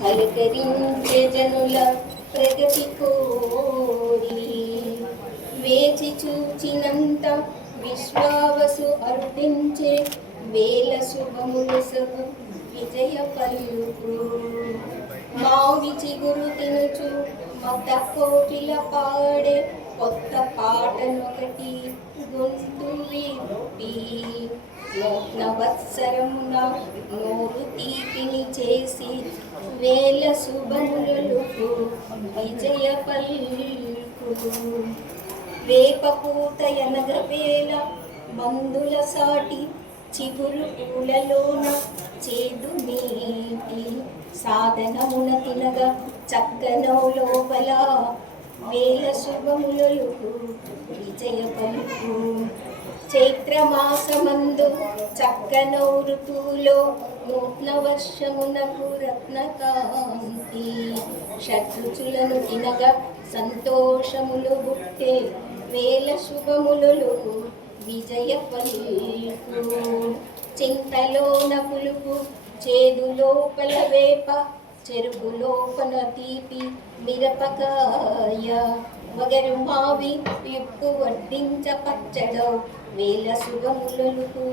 పలకరించే జనుల ప్రగతి కోరి వేచి చూచినంత విశ్వావసు అరుదించే వేల శుభములు సగు విజయ పలుకు మావి చిగురు తినుచు మత కోకిల పాడే కొత్త పాటనొకటి గొంతు విప్పి నవత్సరమున నోరు తీపిని చేసి వేల శుభములకు విజయ పలుకు వేప పూత ఎనగవేల మందుల సాటి చిగురు పూలలోన చేదు నీటి సాధనమున తినగా చక్కనో లోపల వేల శుభములకు విజయ పలుకు చైత్రమాసమందు చక్కనో ఋతువులో నూతన వర్షమునకు రత్నకాంతి షడ్రుచులను తినగా సంతోషములు బుట్టే వేల శుభములకు విజయ పలుకు చింతలోన పులుపు చేదు లోపల వేప చెరుకు లోపల తీపి మిరపకాయ వగరు మావి విప్పు వడ్డించ పచ్చడో వేల శుభములకు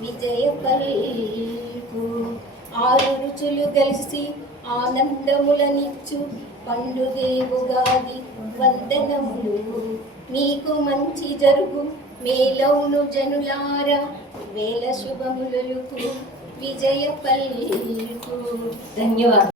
విజయ పలుకు ఆరు రుచులు కలిసి ఆనందములనిచ్చు పండుగే ఉగాది వందనములు మీకు మంచి జరుగు మేలౌను జనులారా వేల శుభములకు విజయ పలుకు. ధన్యవాదాలు.